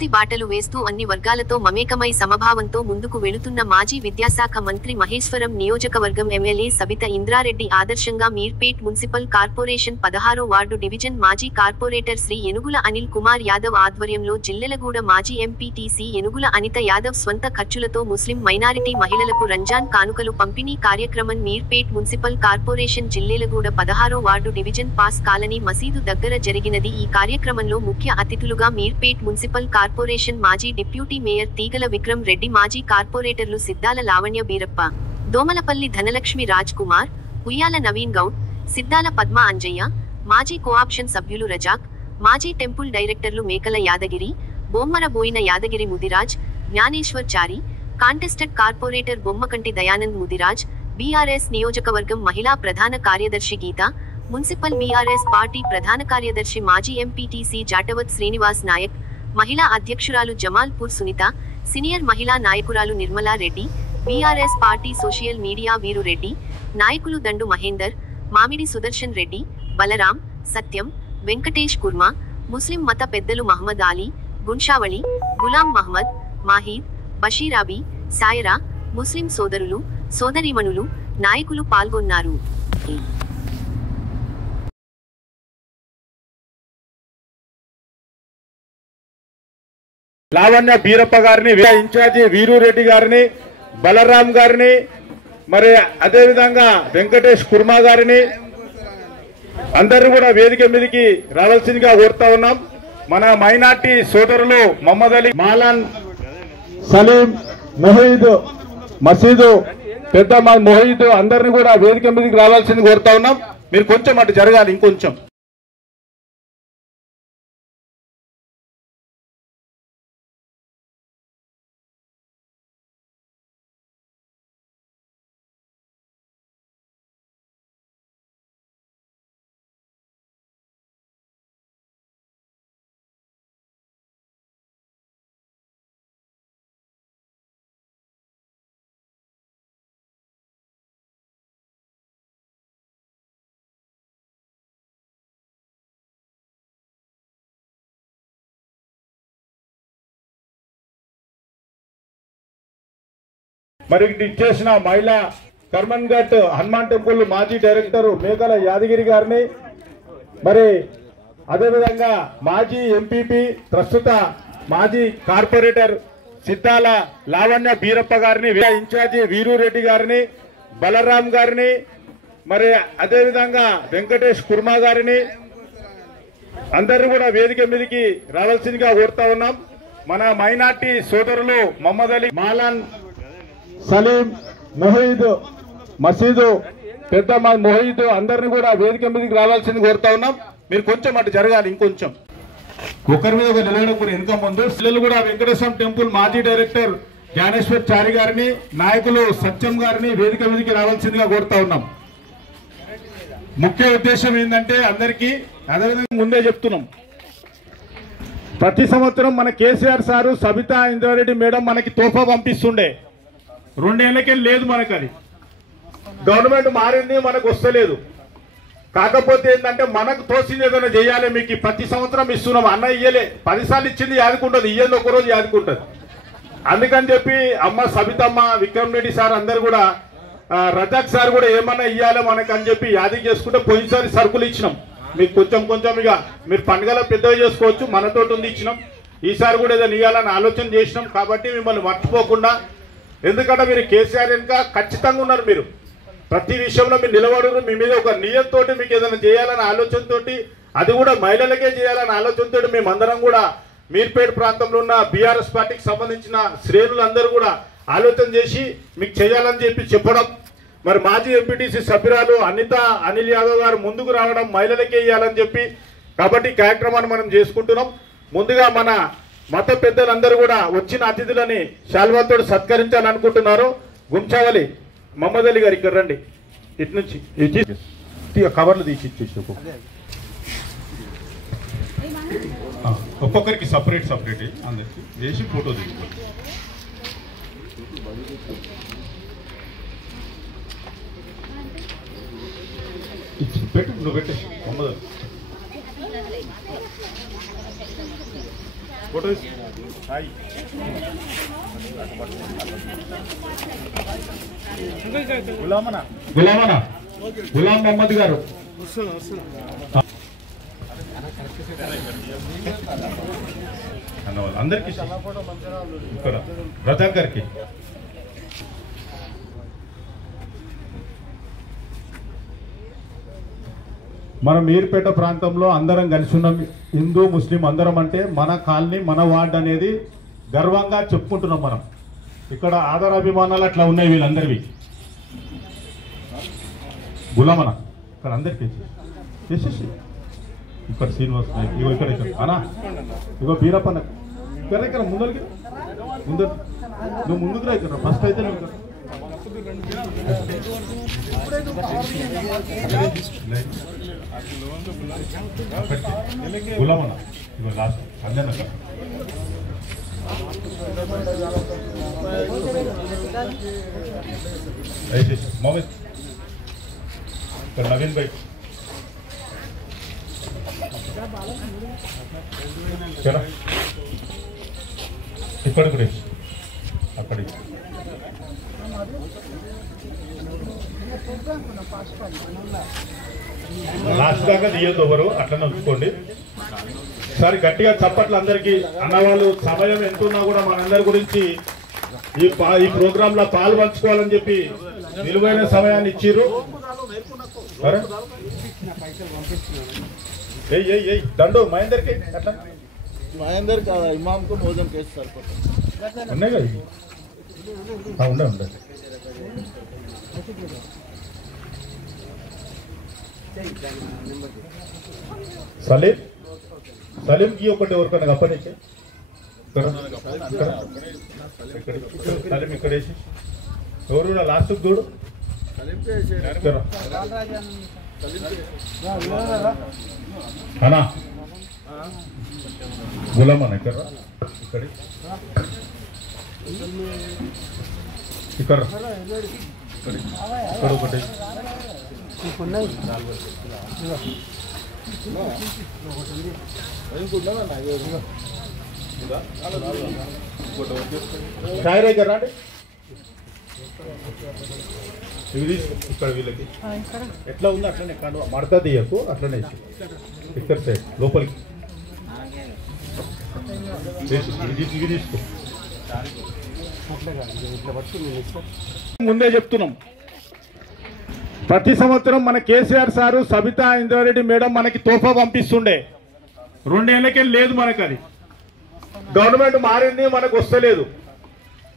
అభివృద్ధి బాటలు వేస్తూ అన్ని వర్గాలతో మమేకమై సమభావంతో ముందుకు వెళుతున్న మాజీ విద్యాశాఖ మంత్రి మహేశ్వరం నియోజకవర్గం ఎమ్మెల్యే సబితా ఇంద్రారెడ్డి ఆదర్శంగా మీర్పేట్ మున్సిపల్ కార్పొరేషన్ 16వ వార్డు డివిజన్ మాజీ కార్పొరేటర్ శ్రీ ఏనుగుల అనిల్ కుమార్ యాదవ్ ఆధ్వర్యంలో జిల్లెలగూడ మాజీ ఎంపీటీసీ ఏనుగుల అనిత యాదవ్ స్వంత ఖర్చులతో ముస్లిం మైనారిటీ మహిళలకు రంజాన్ కానుకలు పంపిణీ కార్యక్రమం మీర్పేట్ మున్సిపల్ కార్పొరేషన్ జిల్లెలగూడ 16వ వార్డు డివిజన్ పాస్ కాలనీ మసీదు దగ్గర జరిగినది. ఈ కార్యక్రమంలో ముఖ్య అతిథులుగా మీర్పేట్ మున్సిపల్ కార్పొరేషన్ మాజీ డిప్యూటీ మేయర్ తీగల విక్రమ్ రెడ్డి, మాజీ కార్పొరేటర్లు సిద్దాల లావణ్య బీరప్ప, దోమలపల్లి ధనలక్ష్మి రాజ్ కుమార్, ఉయ్యాల నవీన్ గౌడ్, సిద్దాల పద్మ అంజయ్య, మాజీ కోఆప్షన్ సభ్యులు రజాక్, మాజీ టెంపుల్ డైరెక్టర్లు Mekala Yadagiri, Bommara Boina Yadagiri Mudiraj, Gnaneshwar Chari, contested corporator Bommakanti Dayanand Mudiraj, BRS నియోజకవర్గం మహిళా ప్రధాన కార్యదర్శి గీత, మున్సిపల్ బీఆర్ఎస్ పార్టీ ప్రధాన కార్యదర్శి మాజీ ఎంపీటీసీ జాటవత్ శ్రీనివాస్ నాయక్, మహిళా అధ్యక్షురాలు జమాల్పూర్ సునీత, సీనియర్ మహిళా నాయకురాలు Nirmala Reddy, BRS party social media వీరు రెడ్డి, నాయకులు దండు మహేందర్, మామిడి సుదర్శన్ రెడ్డి, బలరాం, సత్యం, వెంకటేష్ కుర్మా, ముస్లిం మత పెద్దలు మహమ్మద్ అలీ, గున్షావళి, గులాం మహమ్మద్, మాహీద్, బషీరాబీ, సాయరా, ముస్లిం సోదరులు, సోదరీమణులు, నాయకులు పాల్గొన్నారు. లావణ్య బీరప్ప గారిని, ఇన్ఛార్జి వీరు రెడ్డి గారిని, బలరాం గారిని, మరి అదేవిధంగా వెంకటేష్ కుర్మా గారిని అందరూ కూడా వేదిక మీదకి రావాల్సిందిగా కోరుతా ఉన్నాం. మన మైనార్టీ సోదరులు మహమ్మద్ అలీ, మాలాన్, సలీం, మొహీద్, మసీదు పెద్ద మొహీద్ అందరిని కూడా వేదిక మీదకి రావాల్సింది కోరుతా ఉన్నాం. మీరు కొంచెం అటు జరగాలి, ఇంకొంచెం. మరి ఇచ్చేసిన మహిళా కర్మన్ ఘట్ హనుమాన్ టెంపుల్ మాజీ డైరెక్టర్ మేకల యాదగిరి గారిని, మరి అదేవిధంగా మాజీ ఎంపీపీ ప్రస్తుత మాజీ కార్పొరేటర్ సిద్దాల లావణ్య బీరప్ప గారిని, ఇన్ఛార్జి వీరు రెడ్డి గారిని, బలరాం గారిని, మరి అదేవిధంగా వెంకటేష్ కుర్మా గారిని అందరూ కూడా వేదిక మీదకి రావాల్సిందిగా కోరుతా ఉన్నాం. మన మైనార్టీ సోదరులు మహమ్మద్ అలీ, మాలాన్, సలీం, మొహీద్, మసీదు పెద్ద మొహీద్ అందరిని కూడా వేదిక మీదకి రావాల్సింది కోరుతా ఉన్నాం. మీరు కొంచెం అటు జరగాలి, ఇంకొంచెం. ఒకరి మీద ఒక నిలబడకుండా వెనుక ముందు పిల్లలు కూడా వెంకటేశ్వర టెంపుల్ మాజీ డైరెక్టర్ జ్ఞానేశ్వర్ చారి గారిని, నాయకులు సత్యం గారిని వేదిక మీదకి రావాల్సిందిగా కోరుతా ఉన్నాం. ముఖ్య ఉద్దేశం ఏంటంటే అందరికీ అదేవిధంగా ముందే చెప్తున్నాం, ప్రతి సంవత్సరం మన కేసీఆర్ సారు సబితా ఇంద్రారెడ్డి మేడం మనకి తోఫా పంపిస్తుండే. 2 ఏళ్ళకే లేదు మనకు, అది గవర్నమెంట్ మారింది, మనకు వస్తలేదు. కాకపోతే ఏంటంటే మనకు తోసింది ఏదైనా చేయాలి. మీకు ప్రతి సంవత్సరం ఇస్తున్నాం, అన్న ఇయ్యలే 10 సార్లు ఇచ్చింది యాదుకుంటుంది, ఇయ్యంది ఒకరోజు యాదుకుంటుంది. అందుకని చెప్పి అమ్మ సబితమ్మ, విక్రమ్ రెడ్డి సార్ అందరు కూడా, రజాక్ సార్ కూడా ఏమన్నా ఇయ్యాలి మనకు అని చెప్పి యాది చేసుకుంటే పోయినసారి సరుకులు ఇచ్చినాం. మీకు కొంచెం కొంచెం ఇక మీరు పండుగల పెద్దగా చేసుకోవచ్చు, మనతోటి ఉంది ఇచ్చినాం. ఈసారి కూడా ఏదైనా ఇవ్వాలని ఆలోచన చేసినాం. కాబట్టి మిమ్మల్ని మర్చిపోకుండా, ఎందుకంటే మీరు కేసీఆర్ వెనుక ఖచ్చితంగా ఉన్నారు. మీరు ప్రతి విషయంలో మీరు నిలబడరు. మీ మీద ఒక నియతతోటి మీకు ఏదైనా చేయాలనే ఆలోచనతోటి, అది కూడా మహిళలకే చేయాలనే ఆలోచనతోటి మేమందరం కూడా మీర్పేట ప్రాంతంలో ఉన్న బీఆర్ఎస్ పార్టీకి సంబంధించిన శ్రేణులందరూ కూడా ఆలోచన చేసి మీకు చేయాలని చెప్పి చెప్పడం. మరి మాజీ ఎంపీటీసీ సభ్యురాలు అనిత అనిల్ యాదవ్ గారు ముందుకు రావడం, మహిళలకే ఇవ్వాలని చెప్పి, కాబట్టి ఈ కార్యక్రమాన్ని మనం చేసుకుంటున్నాం. ముందుగా మన మత పెద్దలందరూ కూడా వచ్చిన అతిథులని శాల్వాతో సత్కరించాలనుకుంటున్నారు. గుంచావలి మహమ్మద్ అలీ గారు ఇక్కడ రండి, ఇటు నుంచి కవర్లు తీసి ఇచ్చేసి ఒక్కొక్కరికి సపరేట్ సపరేట్ అందరికి చేసి ఫోటో తీసుకోండి. పెట్టు, నువ్వు పెట్టే మహమ్మద్ అలీ. గులాం మహమ్మద్ గారు అందరికి ఇక్కడ రజాకర్కి మనం మీర్పేట ప్రాంతంలో అందరం కలిసి ఉన్నాం. హిందూ ముస్లిం అందరం అంటే మన కాలనీ మన వార్డ్ అనేది గర్వంగా చెప్పుకుంటున్నాం. మనం ఇక్కడ ఆదరాభిమానాలు అట్లా ఉన్నాయి వీళ్ళందరివి. గులామన ఇక్కడ అందరికి చేసేసి ఇక్కడ శ్రీనివాస్ ఇగో ఇక్కడ అనా ఇగో బీరప్పన్న ఇక్కడ ముందరికి నువ్వు ముందుకు రా. ఇక్కడ ఫస్ట్ అయితే నువ్వు గులామన ఇగో లాస్ట్ అంజన్న మహమ్మద్ ఇక్కడ నవీన్ భాయ్ ఇక్కడ కూడా అక్కడి లాస్ట్ దాకా తీయొద్దు ఎవరు అట్లనే ఉంచుకోండి. సరే గట్టిగా చప్పట్లు అందరికీ. అన్నవాళ్ళు సమయం ఎంతున్నా కూడా మనందరి గురించి ఈ ప్రోగ్రామ్ లో పాల్పంచుకోవాలని చెప్పి విలువైన సమయాన్ని ఇచ్చిర్రు. దండు మహేందర్కి అట్లా మహేందర్ కాదా ఇమాంకు భోజనం కేసు సరిపోతుంది ఉన్నాయి కదా ఉండే సలీంకి ఒకటి ఎవరికైనా అప్పనిచ్చే సలీం ఇక్కడ వేసి ఎవరు లాస్ట్ చూడు అనా గులామన ఇక్కడ ఇక్కడ ఇక్కడ ఇక్కడ ఒకటి చాయ్ రే రండి. ఇవి ఇక్కడ వీళ్ళకి ఎట్లా ఉంది అట్లనే కండు మడతా తీయకు అట్లనే ఇక్కడ సైడ్ లోపలికి ఇవి తీసుకో. ముందే చెప్తున్నాం, ప్రతి సంవత్సరం మన కేసీఆర్ సారు సబితా ఇంద్రారెడ్డి మేడం మనకి తోఫా పంపిస్తుండే. 2 ఏళ్ళకే లేదు మనకు. అది గవర్నమెంట్ మారింది, మనకు వస్తలేదు.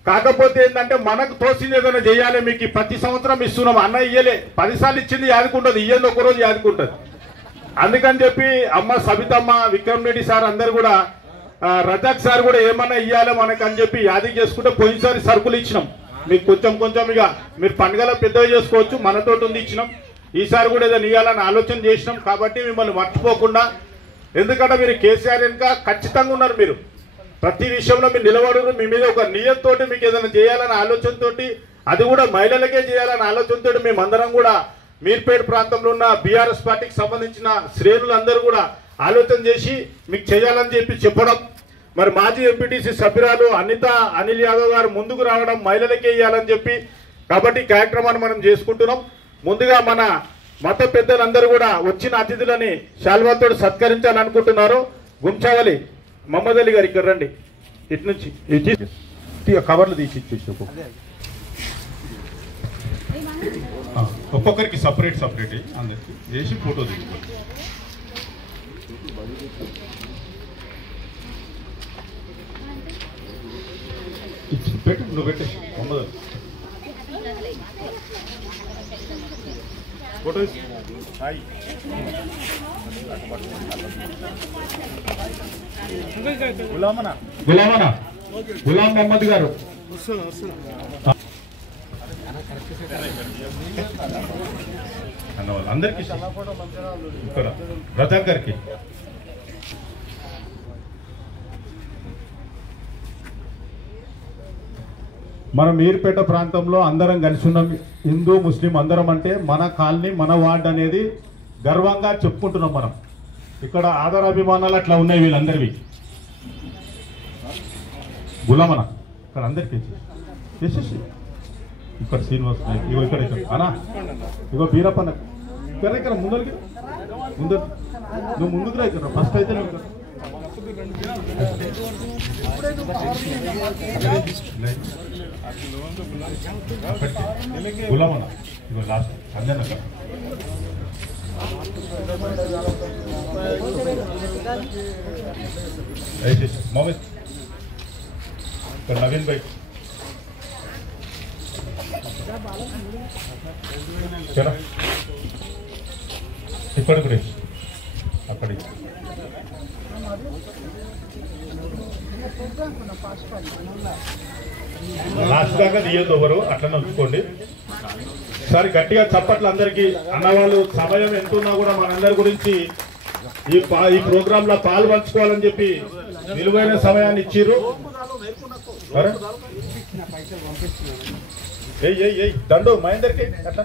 కాకపోతే ఏంటంటే మనకు తోసింది ఏదైనా చేయాలి. మీకు ప్రతి సంవత్సరం ఇస్తున్నాం. అన్న ఇయ్యలే 10 సార్లు ఇచ్చింది యాదుకుంటుంది, ఇయ్యంది ఒకరోజు యాదుకుంటుంది. అందుకని చెప్పి అమ్మ సబితమ్మ, విక్రమ్ రెడ్డి సార్ అందరు కూడా, రజాక్ సార్ కూడా ఏమన్నా ఇయ్యాలి మనకు అని చెప్పి యాది చేసుకుంటే పోయినసారి సరుకులు ఇచ్చినాం. మీకు కొంచెం కొంచెం ఇక మీరు పండుగల పెద్దగా చేసుకోవచ్చు, మనతోటి ఉంది ఇచ్చినాం. ఈసారి కూడా ఏదైనా ఇవ్వాలని ఆలోచన చేసినాం. కాబట్టి మిమ్మల్ని మర్చిపోకుండా, ఎందుకంటే మీరు కేసీఆర్ వెనుక ఖచ్చితంగా ఉన్నారు. మీరు ప్రతి విషయంలో మీరు నిలబడరు. మీ మీద ఒక నియతతోటి మీకు ఏదైనా చేయాలనే ఆలోచనతోటి, అది కూడా మహిళలకే చేయాలనే ఆలోచనతోటి మేమందరం కూడా మీర్పేట ప్రాంతంలో ఉన్న బీఆర్ఎస్ పార్టీకి సంబంధించిన శ్రేణులందరూ కూడా ఆలోచన చేసి మీకు చేయాలని చెప్పి చెప్పడం. మరి మాజీ ఎంపీటీసీ సభ్యురాలు అనిల్ యాదవ్ గారు ముందుకు రావడం, మహిళలకే ఇవ్వాలని చెప్పి. కాబట్టి ఈ కార్యక్రమాన్ని మనం చేసుకుంటున్నాం. ముందుగా మన మత పెద్దలందరూ కూడా వచ్చిన అతిథులని శాల్వాతో సత్కరించాలనుకుంటున్నారు. గుంచావలి మహమ్మద్ అలీ గారు ఇక్కడ రండి. ఇటు నుంచి కవర్లు తీసి ఇచ్చేసి ఒక్కొక్కరికి సపరేట్ అందరికి వేసి ఫోటో తీసుకోండి. పెట్టు, నువ్వు పెట్టేసి మహమ్మద్ ఫోటో గులాం మహమ్మద్ గారు అన్నవాళ్ళు అందరికి ఇక్కడ రజాకర్కి మనం మీర్పేట ప్రాంతంలో అందరం కలిసి ఉన్నాం. హిందూ ముస్లిం అందరం అంటే మన కాలనీ మన వార్డ్ అనేది గర్వంగా చెప్పుకుంటున్నాం. మనం ఇక్కడ ఆదరాభిమానాలు అట్లా ఉన్నాయి వీళ్ళందరివి. గులామన ఇక్కడ అందరికీ చేసేసి ఇక్కడ శ్రీనివాస్ ఇగో ఇక్కడ అనా ఇగో బీరప్పన్న ఇక్కడ ముందరికి ముందు నువ్వు ముందుకు రా ఇక్కడ ఫస్ట్ అయితే గులామన ఇగో లాస్ట్ అంజన్ అక్కడ मोहम्मद नवीन भाई चलो इपड़े अकड़ी లాస్ట్ దాకా తీయొద్దు ఎవరు అట్లనే ఉంచుకోండి. సరే గట్టిగా చప్పట్లు అందరికీ. అన్నవాళ్ళు సమయం ఎంతున్నా కూడా మనందరి గురించి ఈ ప్రోగ్రామ్ లో పాల్పంచుకోవాలని చెప్పి విలువైన సమయాన్ని ఇచ్చిర్రు. దండు మహేందర్కి అట్లా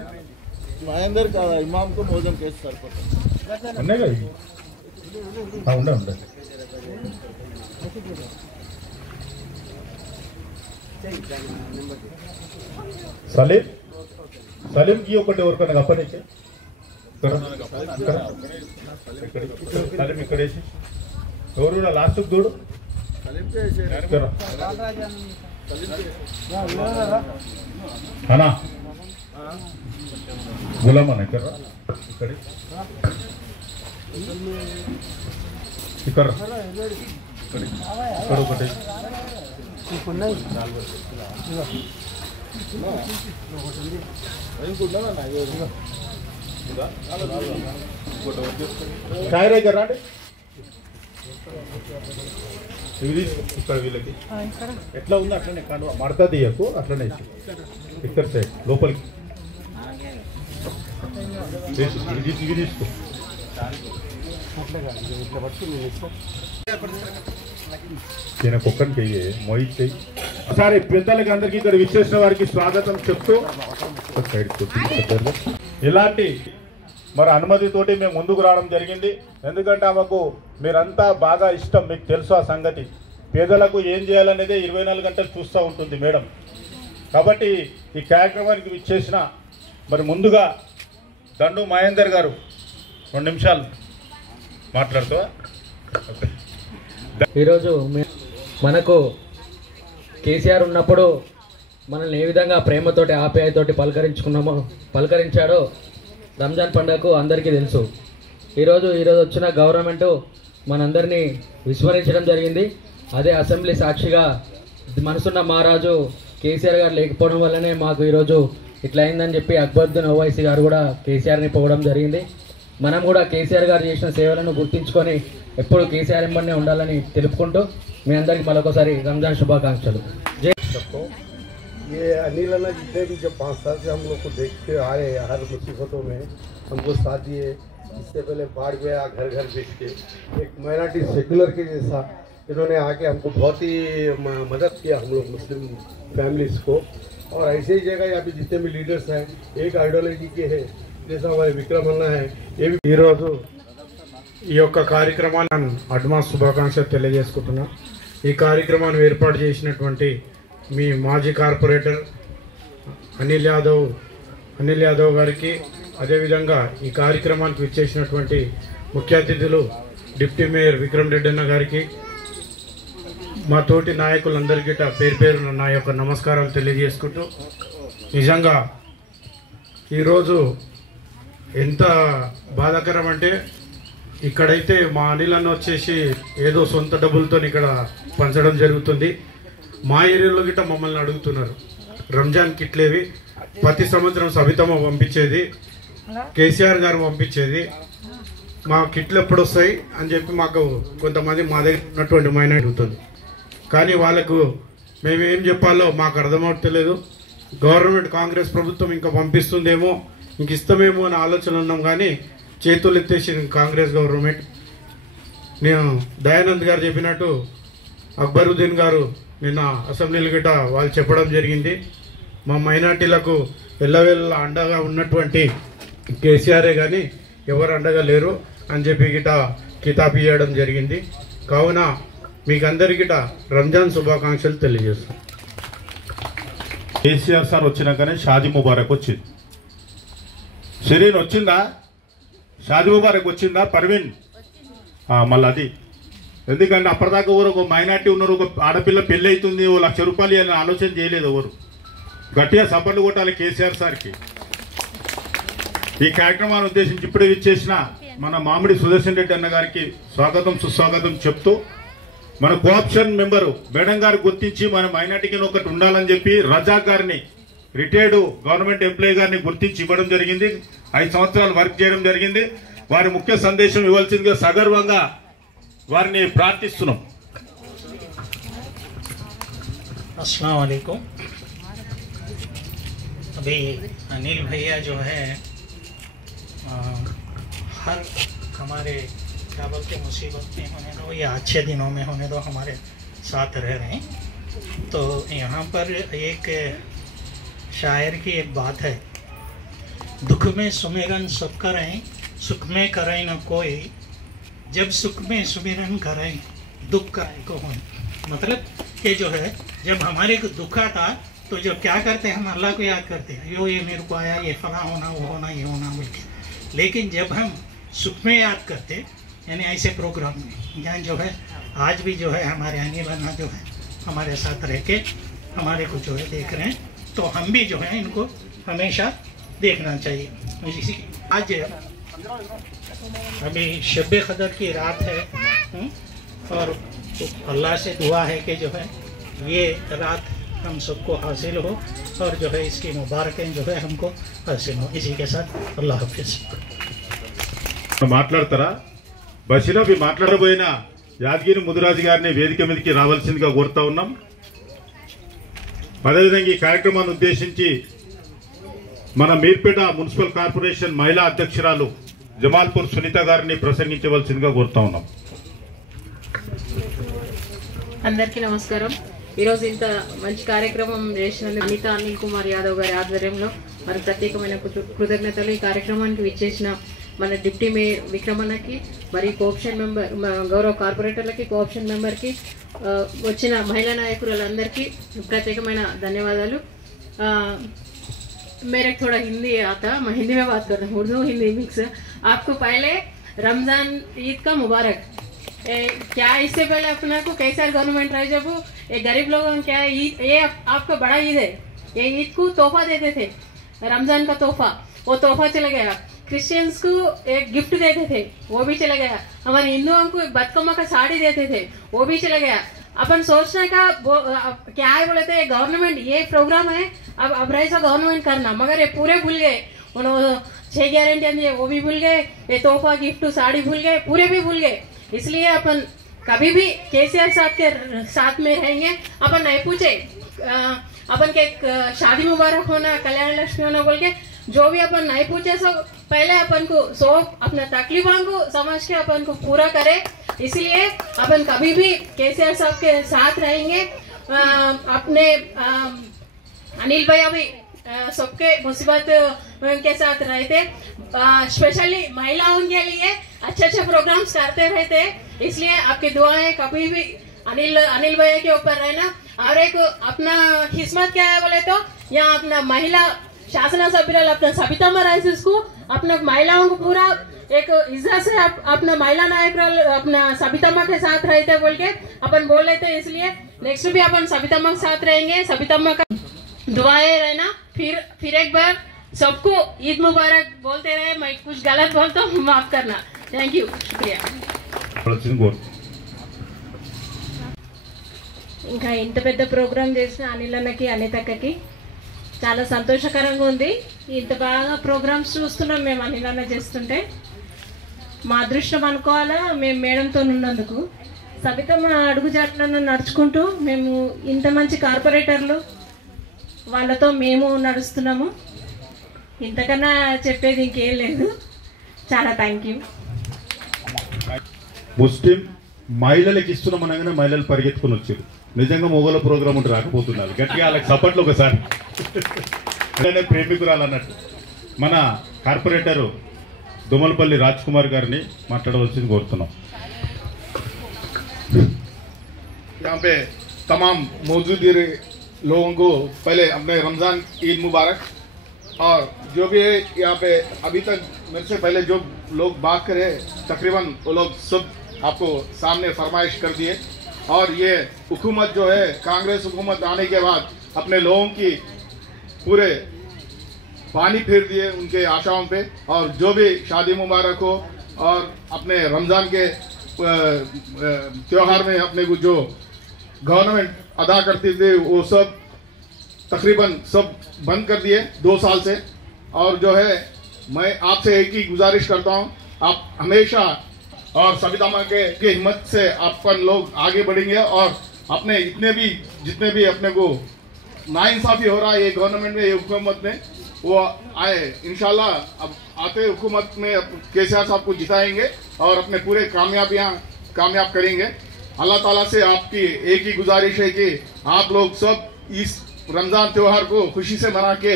మహేందర్ ఇమాం కు భోజనం కేసు సరిపోతుంది. ఉన్నాయి కదా ఉండే సలీంకి ఒకటి ఎవరికైనా అప్పనిచ్చే సలీం ఇక్కడేసి ఎవరు కూడా లాస్ట్ చూడు అనా గులామన్న ఇక్కడ ఇక్కడ ఒకటి కాయరా ఇక్కడ రండి. ఇక్కడ వీళ్ళకి ఎట్లా ఉంది అట్లనే మడతా తీయకు అట్లనే ఇక్కడ సైడ్ లోపలికి ఇవి తీసుకో. కుక్కని చెయ్యి మొయ్యి చెయ్యి. ఒకసారి పెద్దలకి అందరికీ ఇక్కడ విచ్చేసిన వారికి స్వాగతం చెప్తూ ఇలాంటి మరి అనుమతితోటి మేము ముందుకు రావడం జరిగింది. ఎందుకంటే ఆమెకు మీరంతా బాగా ఇష్టం, మీకు తెలుసు ఆ సంగతి. పేదలకు ఏం చేయాలనేదే 24 గంటలు చూస్తూ ఉంటుంది మేడం. కాబట్టి ఈ కార్యక్రమానికి విచ్చేసిన మరి ముందుగా దండు మహేందర్ గారు 2 నిమిషాలు మాట్లాడుతూ. ఈరోజు మనకు కేసీఆర్ ఉన్నప్పుడు మనల్ని ఏ విధంగా ప్రేమతోటి ఆప్యాయతోటి పలకరించాడో రంజాన్ పండుగకు అందరికీ తెలుసు. ఈరోజు వచ్చిన గవర్నమెంట్ మనందరినీ విస్మరించడం జరిగింది. అదే అసెంబ్లీ సాక్షిగా మనసున్న మహారాజు కేసీఆర్ గారు లేకపోవడం వల్లనే మాకు ఈరోజు ఇట్లా అయిందని చెప్పి అక్బరుద్దీన్ ఓవైసీ గారు కూడా కేసీఆర్ని పొగడం జరిగింది. మనం కూడా కేసీఆర్ గారు చేసిన సేవలను గుర్తించుకొని ఎప్పుడు కేసీఆర్ ఎంబడినే ఉండాలని తెలుపుకుంటూ మీ అందరికీ మరొకసారి రంజాన్ శుభాకాంక్షలు. జై ये अनिल अन्ना जितने भी जब 5 साल से हम लोग को देखते आ रहे हैं, हर मुसीबतों में हमको साथ दिए. इससे पहले बाढ़ गया घर घर बेच के, एक माइनॉरिटी सेक्युलर के जैसा इन्होंने आके हमको बहुत ही मदद किया हम लोग मुस्लिम फैमिलीज़ को. और ऐसे ही जगह यहाँ पे जितने भी लीडर्स हैं एक आइडियोलॉजी के हैं, जैसा हमारे विक्रम अन्ना है. ये भी ఈ యొక్క కార్యక్రమాన్ని అడ్వాన్స్ శుభాకాంక్షలు తెలియజేసుకుంటున్నా. ఈ కార్యక్రమాన్ని ఏర్పాటు చేసినటువంటి మీ మాజీ కార్పొరేటర్ అనిల్ యాదవ్ గారికి, అదేవిధంగా ఈ కార్యక్రమానికి విచ్చేసినటువంటి ముఖ్య అతిథులు డిప్యూటీ మేయర్ విక్రమ్ రెడ్డి అన్న గారికి, మా తోటి నాయకులందరికీ పేరు పేరున నా యొక్క నమస్కారాలు తెలియజేసుకుంటూ, నిజంగా ఈరోజు ఎంత బాధాకరం అంటే ఇక్కడైతే మా అనిల్ అన్న వచ్చేసి ఏదో సొంత డబ్బులతో ఇక్కడ పంచడం జరుగుతుంది. మా ఏరియాలో గిట్ట మమ్మల్ని అడుగుతున్నారు రంజాన్ కిట్లేవి. ప్రతి సంవత్సరం సబితమ్మ పంపించేది, కేసీఆర్ గారు పంపించేది, మా కిట్లు ఎప్పుడు వస్తాయి అని చెప్పి మాకు కొంతమంది మా దగ్గర ఉన్నటువంటి మైనారిటీ అడుగుతుంది. కానీ వాళ్ళకు మేమేం చెప్పాలో మాకు అర్థమవుతలేదు. గవర్నమెంట్ కాంగ్రెస్ ప్రభుత్వం ఇంకా పంపిస్తుందేమో, ఇంక ఇస్తామేమో అని ఆలోచన ఉన్నాం. కానీ చేతులు ఎత్తేసింది కాంగ్రెస్ గవర్నమెంట్. నేను దయానంద్ గారు చెప్పినట్టు అక్బరుద్దీన్ గారు నిన్న అసెంబ్లీలు గిట్ట వాళ్ళు చెప్పడం జరిగింది, మా మైనార్టీలకు ఎల్లవేళ్ళ అండగా ఉన్నటువంటి కేసీఆరే కానీ ఎవరు అండగా లేరు అని చెప్పి గిట్ట కితాబ్ ఇవ్వడం జరిగింది. కావున మీకు అందరికీ రంజాన్ శుభాకాంక్షలు తెలియజేస్తాం. కేసీఆర్ సార్ వచ్చినాకనే షాదీ ముబారక్ వచ్చింది. షరీన్ వచ్చిందా? షాదీ ముబారక్ వచ్చిందా? పర్వీన్ మళ్ళీ అది ఎందుకంటే అప్పటిదాకా ఎవరు ఒక మైనార్టీ ఉన్నారు, ఒక ఆడపిల్ల పెళ్ళి అవుతుంది, ఓ ₹1,00,000 అని ఆలోచన చేయలేదు ఎవరు. గట్టిగా సపోర్ట్ కొట్టాలి కేసీఆర్ సార్కి. ఈ కార్యక్రమాన్ని ఉద్దేశించి ఇప్పుడే ఇచ్చేసిన మన మామిడి సుదర్శన్ రెడ్డి అన్న గారికి స్వాగతం సుస్వాగతం చెప్తూ, మన కోఆప్షన్ మెంబరు మేడం గారు గుర్తించి మన మైనార్టీకి ఒకటి ఉండాలని చెప్పి రజాక్ గారిని, రిటైర్డ్ గవర్నమెంట్ ఎంప్లాయీ గారిని గుర్తించి ఇవ్వడం జరిగింది. 5 సంవత్సరాలు వర్క్ చేయడం జరిగింది. వారి ముఖ్య సందేశం ఇవ్వాల్సిందిగా సగర్వంగా వారిని ప్రార్థిస్తున్నాం. अस्सलाम वालेकुम। अभी अनिल भैया जो है हर हमारे क्या बोलते मुसीबत में होने दो या अच्छे दिनों में होने दो हमारे साथ रह रहे हैं। तो यहाँ पर एक शायर की एक बात है, दुख में सुमिरन सब करें, सुख में करें न कोई, जब सुख में सुमिरन करें दुख कराए को हो। मतलब कि जो है जब हमारे को दुख आता तो जो क्या करते हैं, हम अल्लाह को याद करते हैं, यो ये मेरे को आया, ये फला होना, वो होना, ये होना बोल के। लेकिन जब हम सुख में याद करते, यानी ऐसे प्रोग्राम में जहाँ जो है आज भी जो है हमारे अनिल अन्ना जो है हमारे साथ रह के हमारे को जो है देख रहे हैं, तो हम भी जो है इनको हमेशा देखना चाहिए। आज अभी शब क़दर की रात है और अल्लाह से दुआ है कि जो है ये रात हम सबको हासिल हो और जो है इसकी मुबारकें जो है हमको हासिल हो। इसी के साथ अल्लाह हाफिज़। మాట్లాడతారా? బషీరా भी మాట్లాడబోయిన యాదగిరి ముదిరాజు గారిని వేదిక మీదకి రావాల్సిందిగా కోరుతా ఉన్నాం. అదేవిధంగా ఈ కార్యక్రమాన్ని ఉద్దేశించి మన మీర్పేట మున్సిపల్ కార్పొరేషన్ మహిళా అధ్యక్షురాలు జమాల్పూర్ సునీత గారిని ప్రసంగించవలసిందిగా కోరుతా ఉన్నాం. అందరికీ నమస్కారం. ఈరోజు ఇంత మంచి కార్యక్రమం చేసినందుకు అనిత అనిల్ కుమార్ యాదవ్ గారి ఆధ్వర్యంలో మరి ప్రత్యేకమైన కృతజ్ఞతలు. ఈ కార్యక్రమానికి విచ్చేసిన మన డిప్టీ మేయర్ విక్రమన్నకి, మరి కోఆప్షన్ మెంబర్ గౌరవ కార్పొరేటర్లకి, కోఆప్షన్ మెంబర్కి, వచ్చిన మహిళా నాయకులందరికీ ప్రత్యేకమైన ధన్యవాదాలు. मेरे थोड़ा हिंदी आता, मैं हिंदी में बात कर रहा हूँ, उर्दू हिंदी मिक्स। आपको पहले रमज़ान ईद का मुबारक। क्या इससे पहले अपना को कैसा गवर्नमेंट रहे जब ये गरीब लोगों को क्या ईद, ये आपका बड़ा ईद है, ये ईद को तोहफा देते थे, रमज़ान का तोहफा, वो तोहफा चला गया। क्रिश्चियंस को एक गिफ्ट देते थे, वो भी चला गया। हमारे हिंदुओं को एक बदकम्मा का साड़ी देते थे, वो भी चला गया। अपन सोचने का क्या है, बोले थे गवर्नमेंट ये प्रोग्राम है, अब ऐसा गवर्नमेंट करना, मगर ये पूरे भूल गए। उन्होंने 6 गारंटियां दी वो भी भूल गए, ये तोहफा गिफ्ट साड़ी भूल गए, पूरे भी भूल गए। इसलिए अपन कभी भी केसीआर साहब के साथ में रहेंगे। अपन नहीं पूछे अपन के शादी मुबारक होना, कल्याण लक्ष्मी होना बोल के जो भी अपन नहीं पूछे, सब पहले अपन को सब अपना तकलीफों को समझ के अपन को पूरा करे। इसलिए अपन कभी भी केसीआर साहब के साथ रहेंगे। अपने अनिल भैया भी सबके मुसीबत के साथ रहते, स्पेशली महिलाओं के लिए अच्छे अच्छे प्रोग्राम्स करते रहते। इसलिए आपकी दुआएं कभी भी अनिल भैया के ऊपर रहना। और एक अपना किस्मत क्या है बोले तो यहाँ अपना महिला शासन सभ्युराल अपना सबितम्मा राइसिस को अपना महिलाओं को पूरा एक इज्जत से अपना महिला नायक अपना सबितम्मा के साथ रहते बोल के अपन बोल लेते। इसलिए नेक्स्ट भी अपन सबितम्मा के साथ रहेंगे। सबितम्मा का दुआएं रहना। फिर एक बार सबको ईद मुबारक बोलते रहे। मैं कुछ गलत बोलता हूँ, माफ करना। थैंक यू, शुक्रिया। ఇంకా ఇంత పెద్ద ప్రోగ్రామ్ చేసిన అనిల్ అన్నకి, అనితక్కకి చాలా సంతోషకరంగా ఉంది. ఇంత బాగా ప్రోగ్రామ్స్ చూస్తున్నాం మేము అనిల్ అన్న చేస్తుంటే. మా అదృష్టం అనుకోవాలా మేము మేడంతో ఉన్నందుకు. సబితమ్మ అడుగుజాట్లను నడుచుకుంటూ మేము ఇంత మంచి కార్పొరేటర్లు వాళ్ళతో మేము నడుస్తున్నాము. ఇంతకన్నా చెప్పేది ఇంకేం లేదు. చాలా థ్యాంక్ యూ. ముస్లిం మహిళలకు ఇస్తున్నాం అనగానే మహిళలు పరిగెత్తుకుని వచ్చారు. నిజంగా మొగల ప్రోగ్రామ్ ఉంటే రాకపోతున్నారు. గట్టిగా వాళ్ళకి సపోర్ట్లు ఒకసారి ప్రేమికురాలు అన్నట్టు మన కార్పొరేటరు దుమ్మలపల్లి రాజ్ కుమార్ గారిని మాట్లాడవలసింది కోరుతున్నాం. यहाँ पे तमाम मौजूद लोगों को पहले अपने रमज़ान ईद मुबारक। और जो भी है यहाँ पे अभी तक मेरे से पहले जो लोग बात करे तकरीबन वो लोग सब आपको सामने फरमाइश कर दिए। और ये हुकूमत जो है कांग्रेस हुकूमत आने के बाद अपने लोगों की पूरे पानी फेर दिए उनके आशाओं पे। और जो भी शादी मुबारक हो और अपने रमज़ान के त्यौहार में अपने को जो गवर्नमेंट अदा करती थी वो सब तकरीबन सब बंद कर दिए 2 साल से। और जो है मैं आपसे एक ही गुजारिश करता हूँ, आप हमेशा और सविता माँ के हिम्मत से अपन लोग आगे बढ़ेंगे और अपने जितने भी अपने को नाइंसाफी हो रहा है ये गवर्नमेंट में, ये हुकूमत में, वो आए इंशाल्लाह। अब आते हुकूमत में केसीआर साहब को जिताएंगे और अपने पूरे कामयाब करेंगे। अल्लाह ताला से आपकी एक ही गुजारिश है कि आप लोग सब इस रमज़ान त्यौहार को खुशी से मना के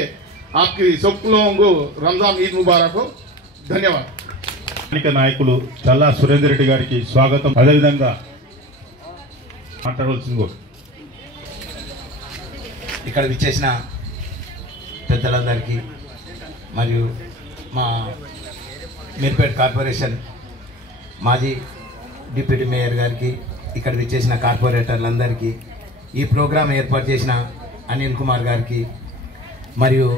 आपकी सब लोगों को रमज़ान ईद मुबारक हो। ధన్యవాదాలు। స్థానిక నాయకులు చల్లా సురేందర్ రెడ్డి గారికి స్వాగతం, అదేవిధంగా మాట్లాడవలసింది ఇక్కడ విచ్చేసిన పెద్దలందరికీ మరియు మా మీర్పేట్ కార్పొరేషన్ మాజీ డిప్యూటీ మేయర్ గారికి, ఇక్కడ విచ్చేసిన కార్పొరేటర్లందరికీ, ఈ ప్రోగ్రాం ఏర్పాటు చేసిన అనిల్ కుమార్ గారికి మరియు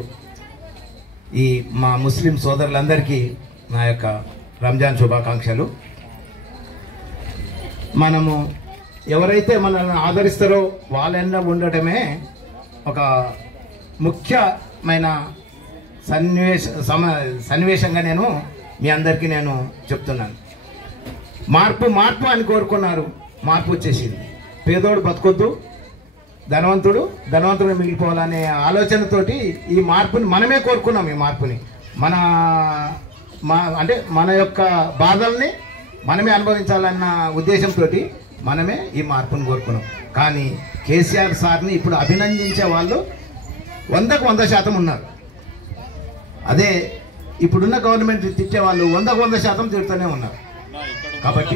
ఈ మా ముస్లిం సోదరులందరికీ నా యొక్క రంజాన్ శుభాకాంక్షలు। మనము ఎవరైతే మనల్ని ఆదరిస్తారో వాళ్ళ ఉండటమే ఒక ముఖ్యమైన సన్నివేశంగా నేను మీ అందరికీ నేను చెప్తున్నాను। మార్పు అని కోరుకున్నారు, మార్పు వచ్చేసింది। పేదోడు బతకొద్దు, ధనవంతుడు మిగిలిపోవాలనే ఆలోచనతోటి ఈ మార్పుని మనమే కోరుకున్నాం। ఈ మార్పుని అంటే మన యొక్క బాధల్ని మనమే అనుభవించాలన్న ఉద్దేశంతో మనమే ఈ మార్పును కోరుకున్నాం। కానీ కేసీఆర్ సార్ని ఇప్పుడు అభినందించే వాళ్ళు 100కు 100% ఉన్నారు। అదే ఇప్పుడున్న గవర్నమెంట్ తిట్టే వాళ్ళు 100కు 100% తిడుతూనే ఉన్నారు। కాబట్టి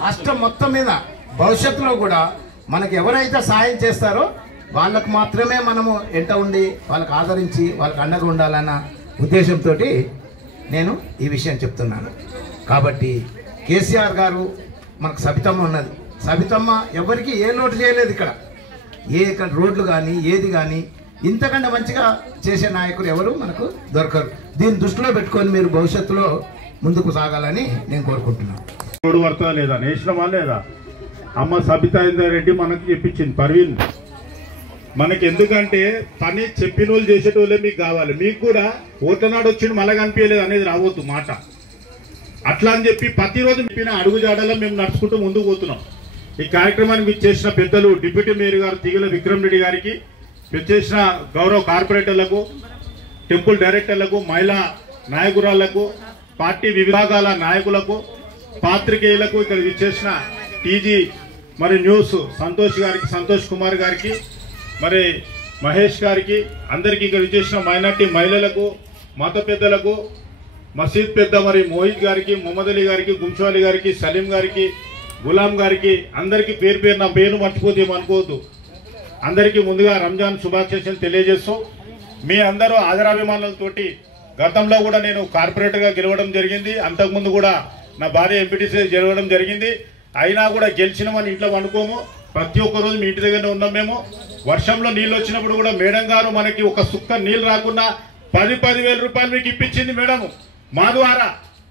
రాష్ట్రం మొత్తం మీద భవిష్యత్తులో కూడా మనకు ఎవరైతే సాయం చేస్తారో వాళ్ళకు మాత్రమే మనము ఎంట ఉండి వాళ్ళకి ఆదరించి వాళ్ళకి అండగా ఉండాలన్న ఉద్దేశంతో నేను ఈ విషయం చెప్తున్నాను। కాబట్టి కేసీఆర్ గారు మనకు సబితమ్మ ఉన్నది, సబితమ్మ ఎవరికి ఏ లోటు చేయలేదు। ఇక్కడ రోడ్లు కానీ ఏది కానీ ఇంతకంటే మంచిగా చేసే నాయకులు ఎవరు మనకు దొరకరు। దీన్ని దృష్టిలో పెట్టుకొని మీరు భవిష్యత్తులో ముందుకు సాగాలని నేను కోరుకుంటున్నాను। రోడ్డు వర్తా లేదా, నేషనమా లేదా, అమ్మ సబితా రెడ్డి మనకు చెప్పించింది పర్వీన్ మనకి। ఎందుకంటే పని చెప్పిన వాళ్ళు చేసేటోళ్ళే మీకు కావాలి। మీకు కూడా ఓట్లనాడు వచ్చింది మళ్ళీ కనిపించలేదు అనేది రావద్దు మాట। అట్లా అని చెప్పి ప్రతిరోజు చెప్పిన అడుగుజాడలో మేము నడుచుకుంటూ ముందుకు పోతున్నాం। ఈ కార్యక్రమానికి విచ్చేసిన పెద్దలు డిప్యూటీ మేయర్ గారు తీగల విక్రమ్ రెడ్డి గారికి, విచ్చేసిన గౌరవ కార్పొరేటర్లకు, టెంపుల్ డైరెక్టర్లకు, మహిళా నాయకురాళ్లకు, పార్టీ విభాగాల నాయకులకు, పాత్రికేయులకు, ఇక్కడ విచ్చేసిన టీజీ మరి న్యూస్ సంతోష్ కుమార్ గారికి, మరి మహేష్ గారికి, అందరికీ ఇక్కడ విచ్చేసిన మైనార్టీ మహిళలకు, మత పెద్దలకు, మసీద్ పెద్ద మరి మోహిత్ గారికి, మొహమ్మద్ అలీ గారికి, గుంషాలి గారికి, సలీం గారికి, గులాం గారికి, అందరికీ పేరు నా పేరు మర్చిపోతే ఏమనుకోవద్దు। అందరికీ ముందుగా రంజాన్ శుభాకాంక్షలు తెలియజేస్తూ, మీ అందరూ ఆదరాభిమానులతోటి గతంలో కూడా నేను కార్పొరేటర్గా గెలవడం జరిగింది, అంతకుముందు కూడా నా భార్య ఎంపీటీసీ గెలవడం జరిగింది। అయినా కూడా గెలిచినామని ఇంట్లో అనుకోము, ప్రతి ఒక్క రోజు మీ ఇంటి దగ్గరనే ఉన్నాం మేము। వర్షంలో నీళ్ళు వచ్చినప్పుడు కూడా మేడం గారు మనకి ఒక సుక్క నీళ్ళు రాకుండా 10,000 రూపాయలు మీకు ఇప్పించింది మేడం మా ద్వారా।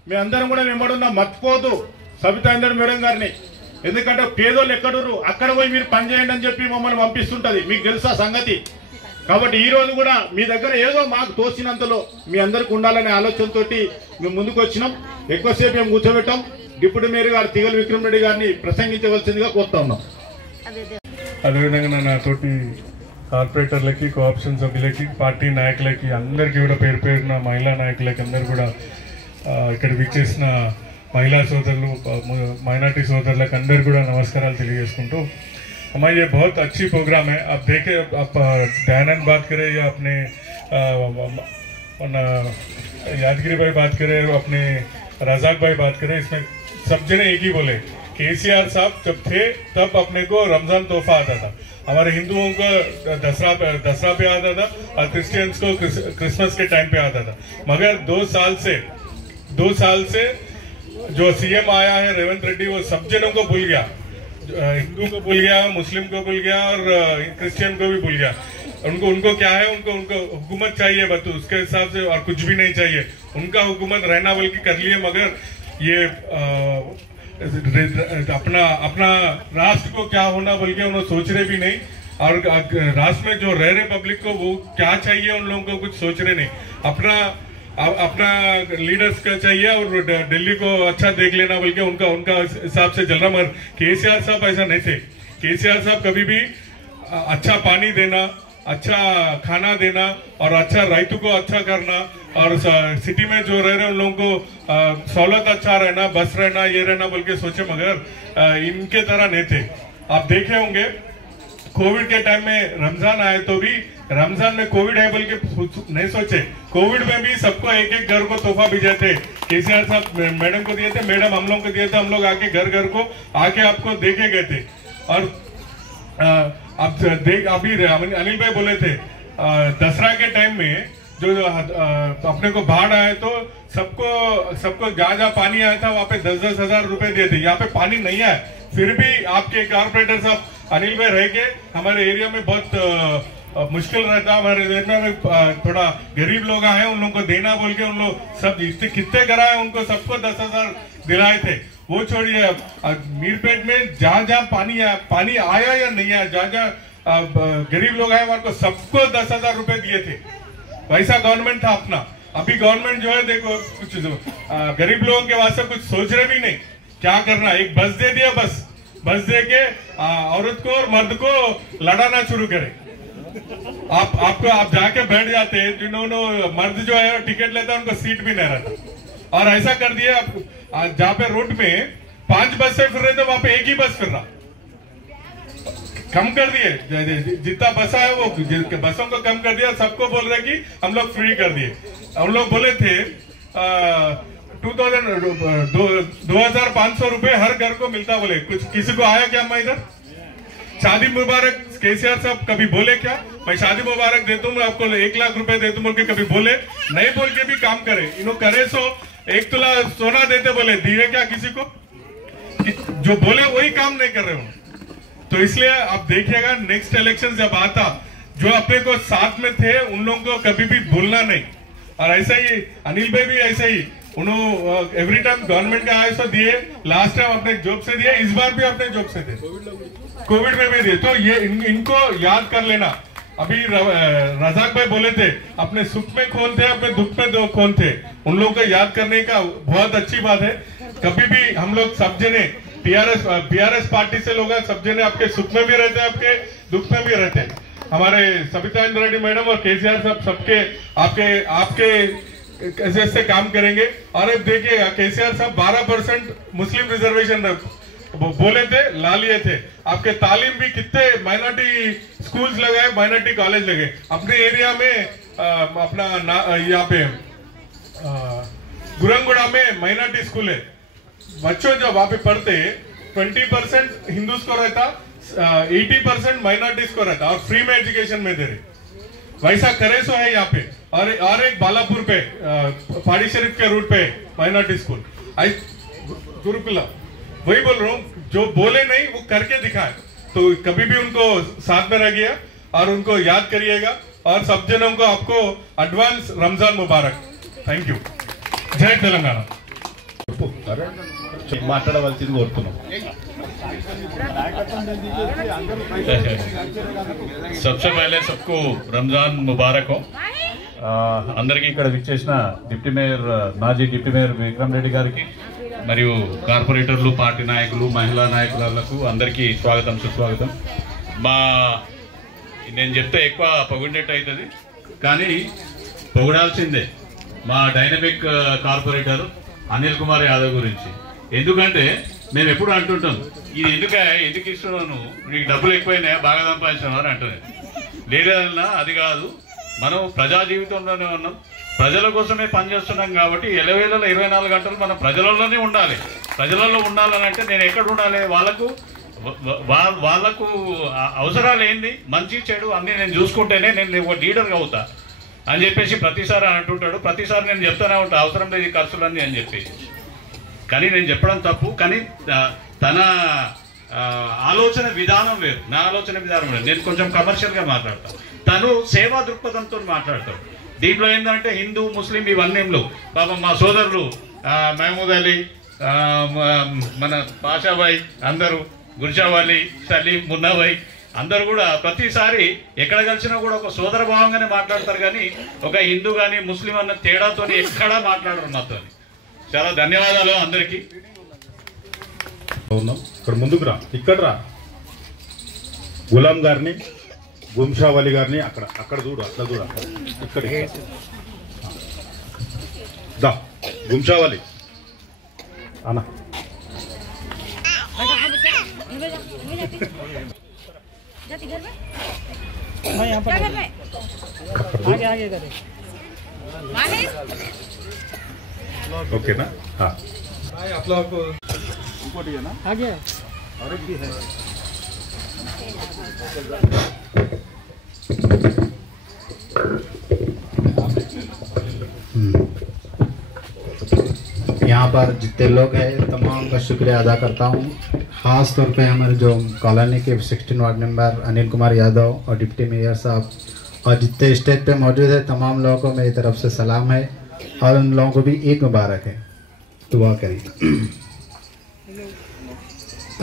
మీ అందరం కూడా వెంబడున్నాం, మర్చిపోదు సబితా మేడం గారిని। ఎందుకంటే పేదోళ్ళు ఎక్కడురు అక్కడ పోయి మీరు పని చేయండి అని చెప్పి మమ్మల్ని పంపిస్తుంటది, మీకు తెలుసా సంగతి। కాబట్టి ఈ రోజు కూడా మీ దగ్గర ఏదో మాకు తోచినంతలో మీ అందరికి ఉండాలనే ఆలోచనతో మేము ముందుకు వచ్చినాం। ఎక్కువసేపు మేము కూర్చోబెట్టాం। డిప్యూటీ మేయర్ గారు తీగల విక్రమ్ రెడ్డి గారిని ప్రసంగించవలసిందిగా కోరుతా ఉన్నాం। అదేవిధంగా నాతోటి కార్పొరేటర్లకి, కోఆప్షన్ సభ్యులకి, పార్టీ నాయకులకి అందరికీ కూడా పేరున మహిళా నాయకులకి అందరు కూడా ఇక్కడ విచ్చేసిన महिला सोदरुलु माइनॉरिटी सोदरुలకు అందరూ కూడా నమస్కారాలు తెలియజేసుకుంటూ हमारा ये बहुत अच्छी प्रोग्राम है। आप देखें, आप दयानंद बात करें या अपने यादगिरी भाई बात करें, अपने रजाक भाई बात करें, इसमें सब जने एक ही बोले, केसीआर साहब जब थे तब अपने को रमजान तोहफा आता था, हमारे हिंदुओं को दसरा पे आता था और क्रिश्चियंस को क्रिसमस के टाइम पे आता था। मगर 2 साल से जो सीएम आया है रेवंत रेड्डी, वो सब जनों को भूल गया, हिंदू को भूल गया, मुस्लिम को भूल गया और क्रिश्चियन को भी भूल गया। उनको क्या है, उनको हुकूमत चाहिए बस, उसके हिसाब से और कुछ भी नहीं चाहिए। उनका हुकूमत रहना बल्कि कर लिए, मगर ये अपना राष्ट्र को क्या होना बोल के उन्होंने सोच रहे भी नहीं, और राष्ट्र में जो रह रहे पब्लिक को वो क्या चाहिए उन लोगों को कुछ सोच रहे नहीं। अपना लीडर्स का चाहिए और दिल्ली को अच्छा देख लेना बोल के उनका हिसाब से चल रहा। मगर केसीआर साहब ऐसा नहीं थे। केसीआर साहब कभी भी अच्छा पानी देना, अच्छा खाना देना और अच्छा राइतों को अच्छा करना और सिटी में जो रह रहे उन लोगों को सहूलत अच्छा रहना, बस रहना, ये रहना बोल के सोचे, मगर इनके तरह नहीं थे। आप देखे होंगे कोविड के टाइम में रमजान आए तो भी रमजान में कोविड है बोल के नहीं सोचे, कोविड में भी सबको एक एक घर को तोहफा भेजे थे। केसीआर साहब मैडम को दिए थे, मैडम हम लोग को दिए थे, हम लोग आके घर को आके आपको देखे गए थे। और अब देख अभी अनिल भाई बोले थे दसरा के टाइम में जो अपने को बाढ़ आए तो सबको जहाँ पानी आया था वहाँ पे 10-10 हजार रुपए दिए थे। यहाँ पे पानी नहीं आया, फिर भी आपके कारपोरेटर साहब अनिल भाई रह के हमारे एरिया में बहुत मुश्किल रहता, हमारे एरिया में थोड़ा गरीब लोग आए, उन लोगों को देना बोल के उन लोग सब कितने कराए, उनको सबको 10,000 दिलाए थे। वो छोड़िए, मीरपेट में जहाँ पानी आया या नहीं आया, जहाँ गरीब लोग आए वहां को सबको 10,000 रुपए दिए थे। वैसा गवर्नमेंट था अपना। अभी गवर्नमेंट जो है देखो कुछ गरीब लोगों के वास्ते कुछ सोच रहे भी नहीं क्या करना। एक बस दे दिया, बस दे के औरत को और मर्द को लड़ाना शुरू करे। आप जाके बैठ जाते हैं, जिन्होंने मर्द जो है टिकट लेता है उनको सीट भी नहीं रहता। और ऐसा कर दिया जहाँ पे रोड में 5 बस से फिर रहे थे वहां पे एक ही बस फिर रहा। कम कर दिए, जितना बसा है वो बसों को कम कर दिया, सबको बोल रहे कि हम लोग फ्री कर दिए। हम लोग बोले थे 2,500 रुपए हर घर को मिलता, बोले कुछ किसी को आया क्या? मैं इधर शादी मुबारक केसीआर साहब कभी बोले क्या? मैं शादी मुबारक देता हूँ, मैं आपको 1 लाख रुपए देता हूँ बोल के कभी बोले नहीं? बोल के भी काम करे। इन्हों करे सो 1 तोला सोना देते, बोले दिए क्या किसी को? जो बोले वही काम नहीं कर रहे हो। तो इसलिए आप देखिएगा नेक्स्ट इलेक्शन जब आता, जो अपने को साथ में थे उन लोगों को कभी भी भूलना नहीं। और ऐसा ही अनिल भाई भी ऐसा ही, उन्होंने एवरी टाइम गवर्नमेंट का आए सो दिए, लास्ट टाइम अपने जॉब से दिए, इस बार भी अपने जॉब से थे, कोविड में भी दिए। तो ये इनको याद कर लेना। अभी रजाक भाई बोले थे अपने सुख में कौन थे, अपने दुख में कौन थे, उन लोगों को याद करने का बहुत अच्छी बात है। कभी भी हम लोग सब जने बीआरएस पार्टी से लोग सब जने आपके सुख में भी रहते हैं, आपके दुख में भी रहते हैं। हमारे सविता इंद्रा रेड्डी मैडम और केसीआर साहब सबके आपके कैसे काम करेंगे। और अब देखिएगा केसीआर साहब 12% मुस्लिम रिजर्वेशन बोले थे, ला लिए थे। आपके तालीम भी कितने माइनॉरिटी स्कूल्स लगाए, माइनॉरिटी कॉलेज लगे अपने एरिया में। अपना यहाँ पे गुरंगुड़ा में माइनॉरिटी स्कूल है, बच्चों जो वहां पे पढ़ते 20% हिंदूज को रहता, 80% माइनॉरिटीज को रहता और फ्री में एजुकेशन में दे रहे। वैसा करे सो है यहाँ पे। और एक बालापुर पे पहाड़ी शरीफ के रूट पे माइनॉरिटी स्कूल गुरुकुला। वही बोल रहा हूँ, जो बोले नहीं वो करके दिखाए। तो कभी भी उनको साथ में रह गया और उनको याद करिएगा। और सब जनों को आपको advance Ramzan Mubarak. Thank you. जय तेलंगाना। మాట్లాడవలసింది కోరుతున్నాం। सबसे पहले सबको रमजान मुबारक हो। అందరికీ ఇక్కడ విచ్చేసిన మాజీ డిప్యూటీ మేయర్ విక్రమ్ రెడ్డి గారికి మరియు కార్పొరేటర్లు, పార్టీ నాయకులు, మహిళా నాయకులకు అందరికీ స్వాగతం, సుస్వాగతం। నేను చెప్తే ఎక్కువ పొగిడేట్టు అవుతుంది, కానీ పొగడాల్సిందే మా డైనమిక్ కార్పొరేటర్ అనిల్ కుమార్ యాదవ్ గురించి। ఎందుకంటే మేము ఎప్పుడు అంటుంటాం, ఇది ఎందుకు ఇస్తున్నాను, నీకు డబ్బులు ఎక్కువైనాయా, బాగా సంపాదించినావు అని అంటున్నాను। లేదన్నా అది కాదు, మనం ప్రజా జీవితంలోనే ఉన్నాం, ప్రజల కోసమే పనిచేస్తున్నాం కాబట్టి 24 గంటలు మనం ప్రజలలోనే ఉండాలి. ప్రజలలో ఉండాలని అంటే నేను ఎక్కడ ఉండాలి? వాళ్ళకు అవసరాలు ఏంది, మంచి చెడు అన్నీ నేను చూసుకుంటేనే నేను ఒక లీడర్గా అవుతా అని చెప్పేసి ప్రతిసారి అంటుంటాడు. ప్రతిసారి నేను చెప్తానే ఉంటా అవసరం లేదు ఈ ఖర్చులన్నీ అని చెప్పేసి. కానీ నేను చెప్పడం తప్పు. కానీ తన ఆలోచన విధానం వేరు, నా ఆలోచన విధానం వేరు. నేను కొంచెం కమర్షియల్గా మాట్లాడతాను, తను సేవా దృక్పథంతో మాట్లాడతాడు. దీంట్లో ఏంటంటే హిందూ ముస్లిం ఇవన్నీ పాపం మా సోదరులు మహమూద్ అలీ, మన పాషాబాయ్, అందరూ గుర్జావాలి, సలీం, మున్నాబాయ్ అందరూ కూడా ప్రతిసారి ఎక్కడ కలిసినా కూడా ఒక సోదర భావంగానే మాట్లాడతారు. కానీ ఒక హిందూ కానీ ముస్లిం అన్న తేడాతో ఎక్కడా మాట్లాడరు మాతో. చాలా ధన్యవాదాలు అందరికీ. ఇక్కడ ముందుకు రా, ఇక్కడ రా. గులాం గారిని, గుంషావలి గారిని అక్కడ చూడు, అట్లా చూడు, ఇక్కడ దా. గుంషావలి అన్న ఓకేనా? यहाँ पर जितने लोग हैं तमाम का शुक्रिया अदा करता हूँ। ख़ास तौर पे हमारे जो कॉलोनी के 16 वार्ड मेंबर अनिल कुमार यादव और डिप्टी मेयर साहब और जितने स्टेज पे मौजूद है तमाम लोगों को मेरी तरफ से सलाम है और उन लोगों को भी ईद मुबारक है। दुआ करिए।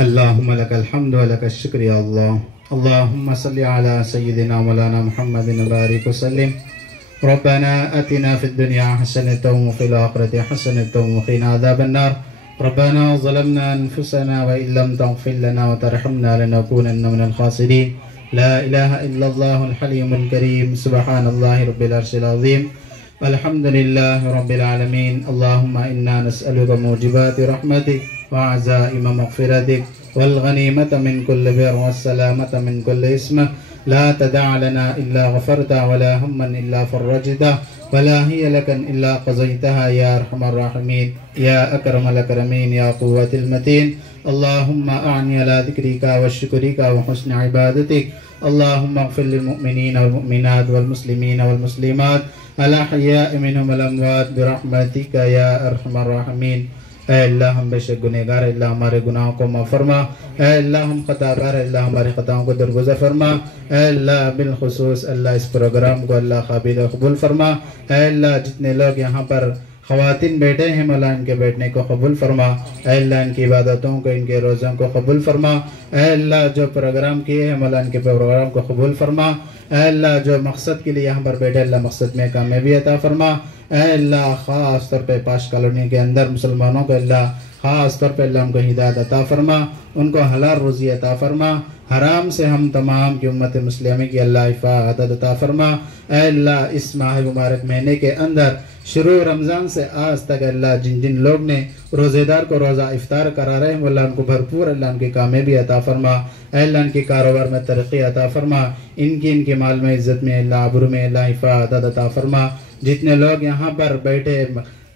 अल्लाहुम्मा लकल हम्दु व लकल शुक्र या अल्लाह। अल्लाहुम्मा सल्लि अला सय्यिदिना मौलाना मुहम्मदिन व बारिक व सल्लिम। रब्बना अतिना फिद दुनिया हसनतन व फिल आखिरति हसनतन व क़िना अज़ाबन्नार। रब्बना ज़लमना अनफुसना व इन लम तग़फिर लना व तरहमना लनकूनन्ना मिनल ख़ासिरीन। ला इलाहा इल्लल्लाहुल हलीमुल करीम। सुब्हानल्लाहि रब्बिल अर्शिल अज़ीम। अल्हम्दुलिल्लाहि रब्बिल आलमीन। अल्लाहुम्मा इन्ना नस्अलुका मूजिबाति रहमतिक व अज़ाइम मग़फ़िरतिक वल गनीमत मिन कुल्लि बिर व सलामत मिन कुल्लि इस्म। ला तदअ लना इल्ला गफ़रता वला हम्मन इल्ला फ़र्रजता वला हिय लकन इल्ला क़ज़यतहा या अरहमर राहिमीन या अकरमल अकरमीन या क़ुव्वतिल मतीन। अल्लाहुम्मा अअनी अला ज़िक्रिका व शुक्रिका व हुस्नि इबादतिक। अल्लाहुम्मा अग़फ़िर लिल मुअमिनीन वल मुअमिनात वल मुस्लिमीन वल मुस्लिमात अल अहयाइ मिनहुम वल अमवात बिरहमतिका या अरहमर राहिमीन। ऐ अल्लाह हम बेशक गुनहगार, अल्लाह हमारे गुनाहों को माफ़ फरमा। ऐ अल्लाह हम खताकार, अल्लाह हमारी खताओं को दरगुज़र फरमा। ऐ अल्लाह बिलखुसूस अल्लाह इस प्रोग्राम को अल्लाह काबिल कबूल फरमा। ऐ अल्लाह जितने लोग यहाँ पर ख़वातीन बैठे हैं मौला इनके बैठने को कबूल फरमा। ऐ अल्लाह इनकी इबादतों को, इनके रोज़ों को कबूल फरमा। ऐ अल्लाह जो प्रोग्राम किए हैं मौला इनके प्रोग्राम को कबूल फरमा। ऐ अल्लाह जो मकसद के लिए यहाँ पर बैठे अल्लाह मकसद में कामयाबी अता फरमा। ऐ अल्लाह ख़ास तौर पे पाश कॉलोनी के अंदर मुसलमानों को अल्लाह ख़ास तौर पे अल्लाह उनको हिदायत अता फरमा, उनको हलाल रोज़ी अता फरमा। हराम से हम तमाम की उम्मत मुस्लिमी की अल्लाह हिफाज़त अता फरमा। ऐ अल्लाह इस माह मुबारक महीने के अंदर शुरू रमज़ान से आज तक अल्लाह जिन जिन लोग ने रोज़ेदार को रोज़ा इफ्तार करा रहे हैं अल्लाह उनको भरपूर अल्लाह उनकी कामयाबी अता फरमा। ऐ अल्लाह इनके कारोबार में तरक्की अता फरमा, इनके माल में इज़्ज़त में अल्लाह आबरू में अल्लाह हिफाज़त अता फरमा। जितने लोग यहाँ पर बैठे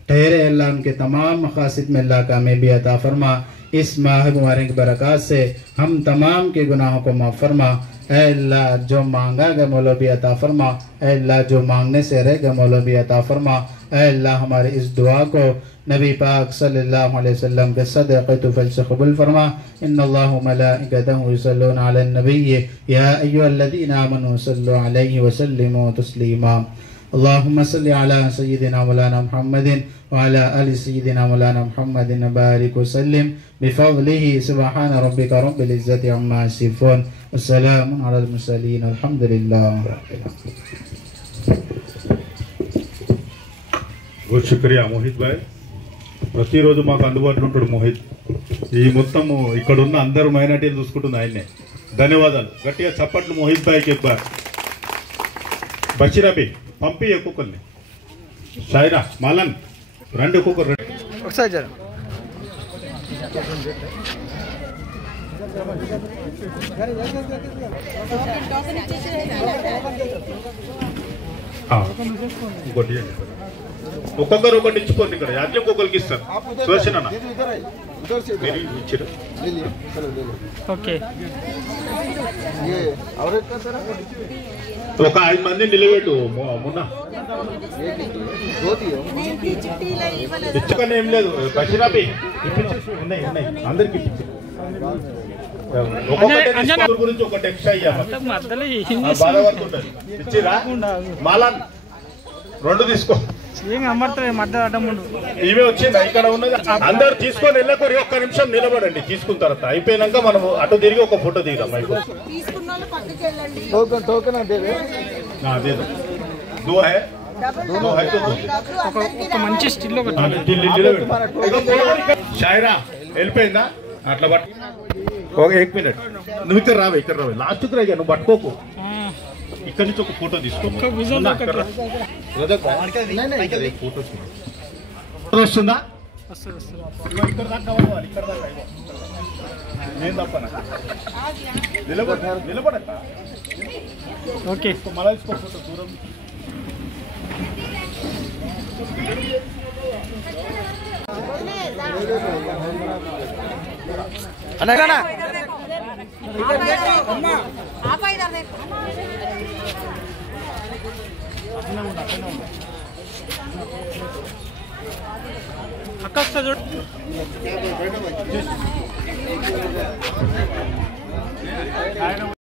ठहरे अल्लाह उनके तमाम मकासद में अल्लाह कामयाबी अता फरमा। इस माह मुबारक की बरकत से हम तमाम के गुनाहों को माफ़ फरमा। ऐ अल्लाह जो मांगा गया मौला भी अता फरमा। ऐ अल्लाह जो मांगने से रह गया मौला भी अता फरमा। ऐ अल्लाह हमारे इस दुआ को नबी पाक सल्लल्लाहु अलैहि वसल्लम के सदक़े तुफ़ल से कबूल फरमा। इन्नल्लाहु व मलाइकतहु युसल्लूना अलन नबिय्य या अय्युहल्लज़ीना आमनू सल्लु अलैहि व सल्लिमू तस्लीमा। अल्लाहुम्मा सल्लि अला सय्यिदिना मौलाना मुहम्मदिन व अला आलि सय्यिदिना मौलाना मुहम्मदिन व बारिक व सल्लिम बिफ़ज़लिही। सुब्हाना रब्बिका रब्बिल इज़्ज़ति अम्मा यसिफ़ून व सलामुन अलल मुरसलीन अल्हम्दुलिल्लाहि रब्बिल आलमीन। बहुत शुक्रिया मोहित भाई, ప్రతిరోజు మాకు అందుబాటులో ఉంటాడు మోహిత్. ఈ మొత్తం ఇక్కడున్న అందరూ మైనార్టీలు చూసుకుంటుంది ఆయన్నే. ధన్యవాదాలు. గట్టిగా చప్పట్లు మోహిత్ భాయ్కి ఇవ్వాలి. బషీరాబీ పంపి ఒక్కొక్కరిని. షైరా మాలన్ రెండు ఒక్కొక్కరు ఒకసారి జర ఇంకోటి ఒక్కొక్కరు ఒకటి ఇచ్చుకోండి. ఇక్కడ యాజ్ఞకు ఒకరికి ఇస్తారు. సుదర్శన్ అన్న మీరు ఇచ్చారు. ఓకే ఒక 5 మంది నిలబెట్టు మొన్న ఇచ్చుకొని ఏం లేదు. బషీరాబి ఉన్నాయి అందరికి ఒక్కొక్కటి గురించి ఒకటి ఎక్స్ట్రా ఇవ్వాలి. బాధపడుతుంటారు. ఇచ్చిరా మాలా 2 తీసుకో. ఇవే వచ్చింది ఇక్కడ ఉన్నది. అందరు తీసుకొని వెళ్ళకూరి. ఒక్క నిమిషం నిలబడండి. తీసుకున్న తర్వాత అయిపోయినాక మనం అటు తిరిగి ఒక ఫోటో దిగుదాం. మంచి స్టిల్ షాయిరా వెళ్ళిపోయిందా అట్లా పట్టు. ఒక 1 మినిట్ నువ్వు ఇక్కడ రావే. లాస్ట్కి రాగా నువ్వు పట్టుకోకు. ఇక్కడ నుంచి ఒక ఫోటో తీసుకో. ఫోటో వస్తుందా? ఇక్కడ దాకా కావాలి. ఇక్కడ దాకా నేను తప్పనా? నిలబడక ఓకే మళ్ళీ తీసుకో ఫోటో దూరం. అన్నా అక్క చూడు